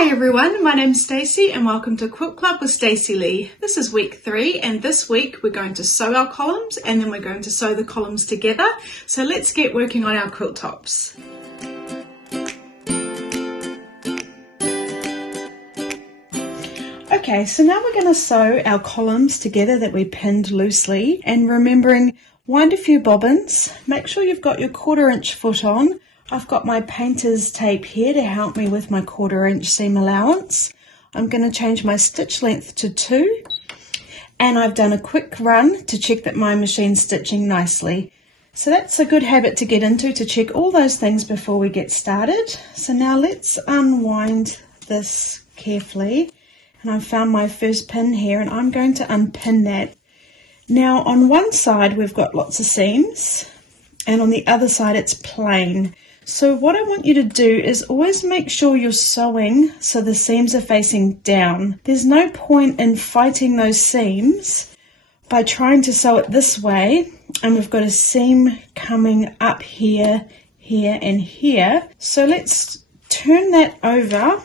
Hi everyone, my name's Stacey and welcome to Quilt Club with Stacey Lee. This is week 3 and this week we're going to sew our columns and then we're going to sew the columns together. So let's get working on our quilt tops. Okay, so now we're going to sew our columns together that we pinned loosely, and remembering, wind a few bobbins, make sure you've got your 1/4 inch foot on. I've got my painter's tape here to help me with my 1/4 inch seam allowance. I'm going to change my stitch length to 2, and I've done a quick run to check that my machine's stitching nicely. So that's a good habit to get into, to check all those things before we get started. So now let's unwind this carefully, and I've found my first pin here and I'm going to unpin that. Now on one side we've got lots of seams and on the other side it's plain. So what I want you to do is always make sure you're sewing so the seams are facing down. There's no point in fighting those seams by trying to sew it this way, and we've got a seam coming up here, here and here. So let's turn that over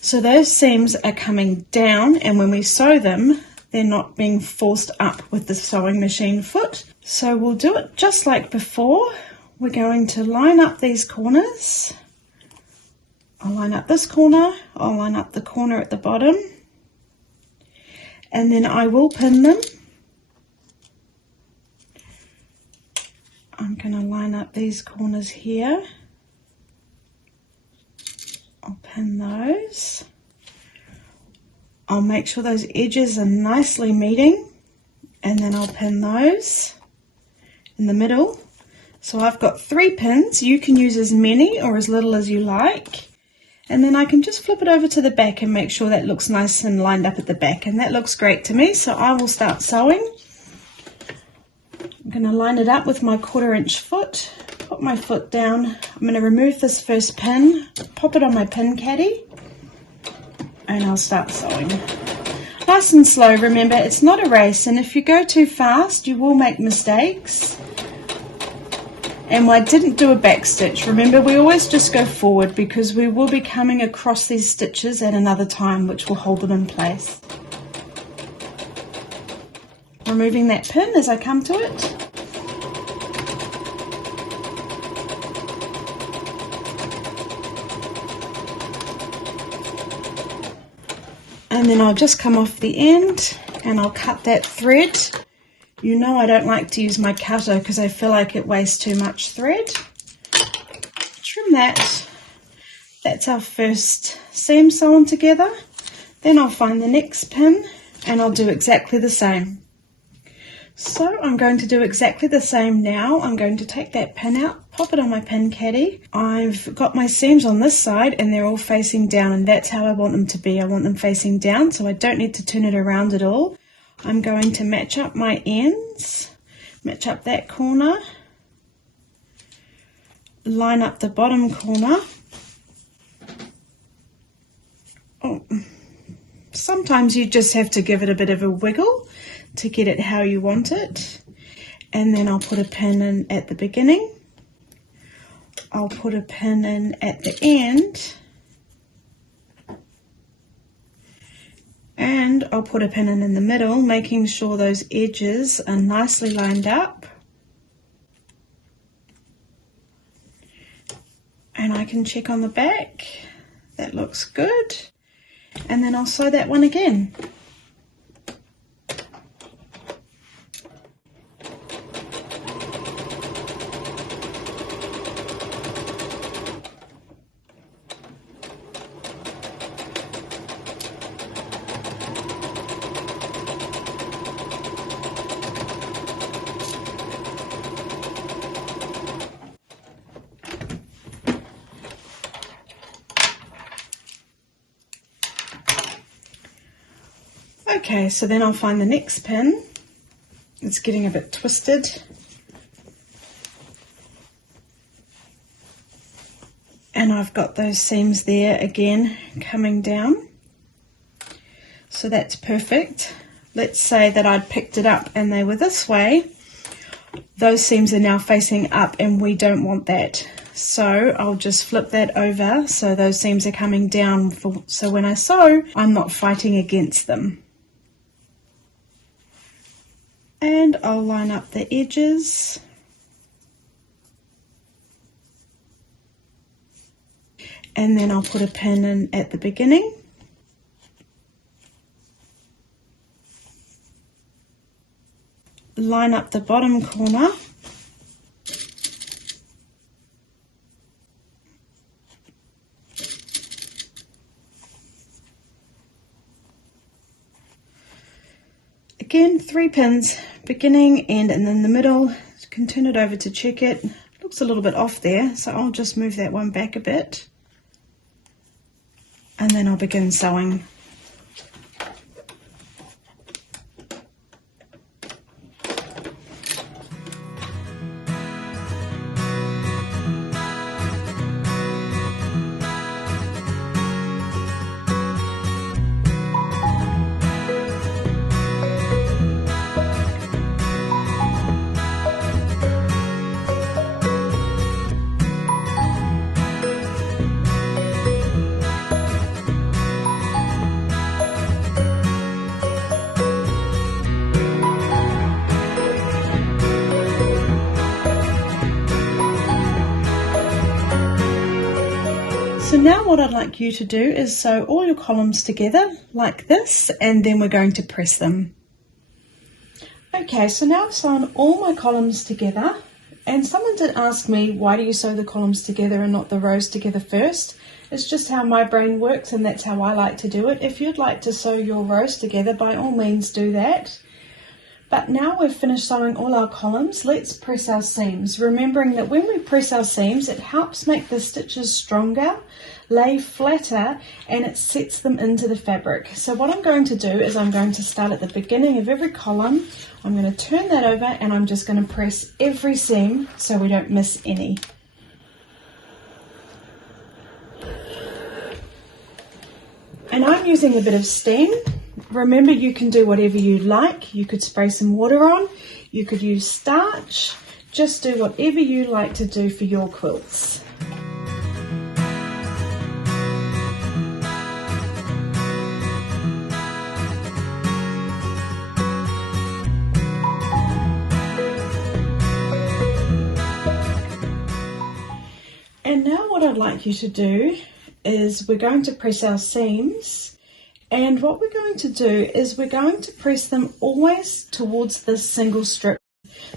so those seams are coming down, and when we sew them they're not being forced up with the sewing machine foot. So we'll do it just like before. We're going to line up these corners. I'll line up this corner, I'll line up the corner at the bottom, and then I will pin them. I'm going to line up these corners here. I'll pin those. I'll make sure those edges are nicely meeting, and then I'll pin those in the middle. So I've got 3 pins. You can use as many or as little as you like. And then I can just flip it over to the back and make sure that looks nice and lined up at the back. And that looks great to me, so I will start sewing. I'm going to line it up with my 1/4 inch foot. Put my foot down. I'm going to remove this first pin, pop it on my pin caddy, and I'll start sewing. Nice and slow, remember, it's not a race, and if you go too fast you will make mistakes. And I didn't do a back stitch. Remember, we always just go forward because we will be coming across these stitches at another time, which will hold them in place. Removing that pin as I come to it. And then I'll just come off the end and I'll cut that thread. You know I don't like to use my cutter because I feel like it wastes too much thread. Trim that. That's our first seam sewn together. Then I'll find the next pin and I'll do exactly the same. So I'm going to do exactly the same now. I'm going to take that pin out, pop it on my pin caddy. I've got my seams on this side and they're all facing down, and that's how I want them to be. I want them facing down, so I don't need to turn it around at all. I'm going to match up my ends, match up that corner, line up the bottom corner. Oh, sometimes you just have to give it a bit of a wiggle to get it how you want it. And then I'll put a pin in at the beginning. I'll put a pin in at the end. And I'll put a pin in the middle, making sure those edges are nicely lined up. And I can check on the back. That looks good. And then I'll sew that one again. Okay, so then I'll find the next pin. It's getting a bit twisted. And I've got those seams there again coming down. So that's perfect. Let's say that I'd picked it up and they were this way. Those seams are now facing up and we don't want that. So I'll just flip that over so those seams are coming down, so when I sew, I'm not fighting against them. And I'll line up the edges. And then I'll put a pin in at the beginning. Line up the bottom corner. Again, 3 pins, beginning, end, and in the middle. You can turn it over to check it. Looks a little bit off there, so I'll just move that one back a bit. And then I'll begin sewing. So now what I'd like you to do is sew all your columns together like this, and then we're going to press them. Okay, so now I've sewn all my columns together, and someone did ask me, why do you sew the columns together and not the rows together first? It's just how my brain works, and that's how I like to do it. If you'd like to sew your rows together, by all means do that. But now we've finished sewing all our columns, let's press our seams. Remembering that when we press our seams, it helps make the stitches stronger, lay flatter, and it sets them into the fabric. So what I'm going to do is I'm going to start at the beginning of every column. I'm going to turn that over and I'm just going to press every seam so we don't miss any. And I'm using a bit of steam. Remember, you can do whatever you like. You could spray some water on, you could use starch, just do whatever you like to do for your quilts. And now what I'd like you to do is we're going to press our seams. And what we're going to do is we're going to press them always towards this single strip.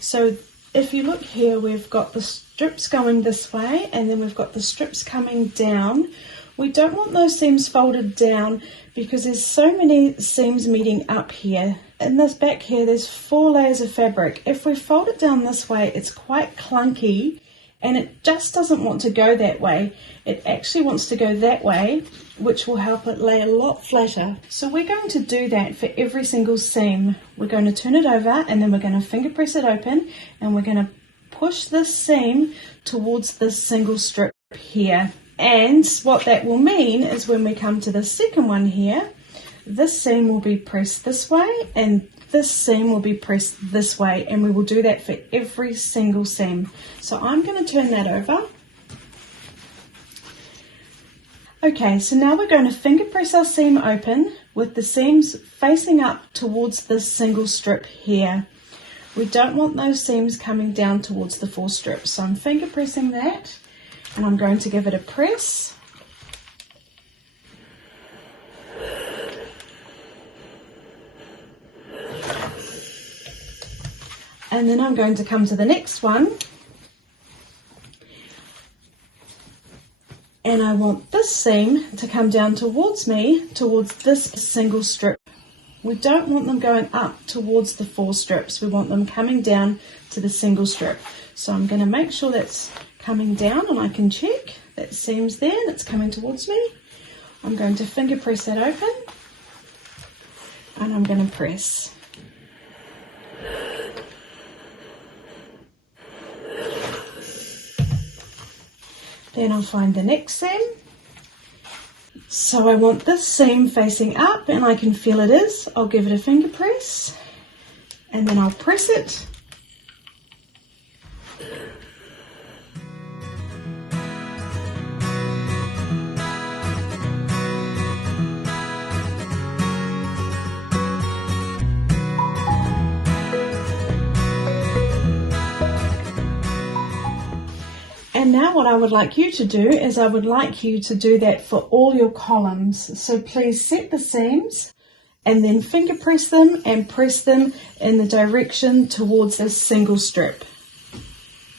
So if you look here, we've got the strips going this way and then we've got the strips coming down. We don't want those seams folded down because there's so many seams meeting up here. In this back here, there's 4 layers of fabric. If we fold it down this way, it's quite clunky and it just doesn't want to go that way. It actually wants to go that way, which will help it lay a lot flatter. So we're going to do that for every single seam. We're going to turn it over and then we're going to finger press it open and we're going to push this seam towards this single strip here. And what that will mean is when we come to the second one here, this seam will be pressed this way and this seam will be pressed this way, and we will do that for every single seam. So I'm going to turn that over. Okay, so now we're going to finger press our seam open with the seams facing up towards this single strip here. We don't want those seams coming down towards the 4 strips. So I'm finger pressing that and I'm going to give it a press. And then I'm going to come to the next one. And I want this seam to come down towards me, towards this single strip. We don't want them going up towards the 4 strips. We want them coming down to the single strip. So I'm going to make sure that's coming down and I can check that seam's there and it's coming towards me. I'm going to finger press that open and I'm going to press. Then I'll find the next seam. So I want this seam facing up and I can feel it is. I'll give it a finger press and then I'll press it. And now what I would like you to do is I would like you to do that for all your columns. So please set the seams and then finger press them and press them in the direction towards this single strip.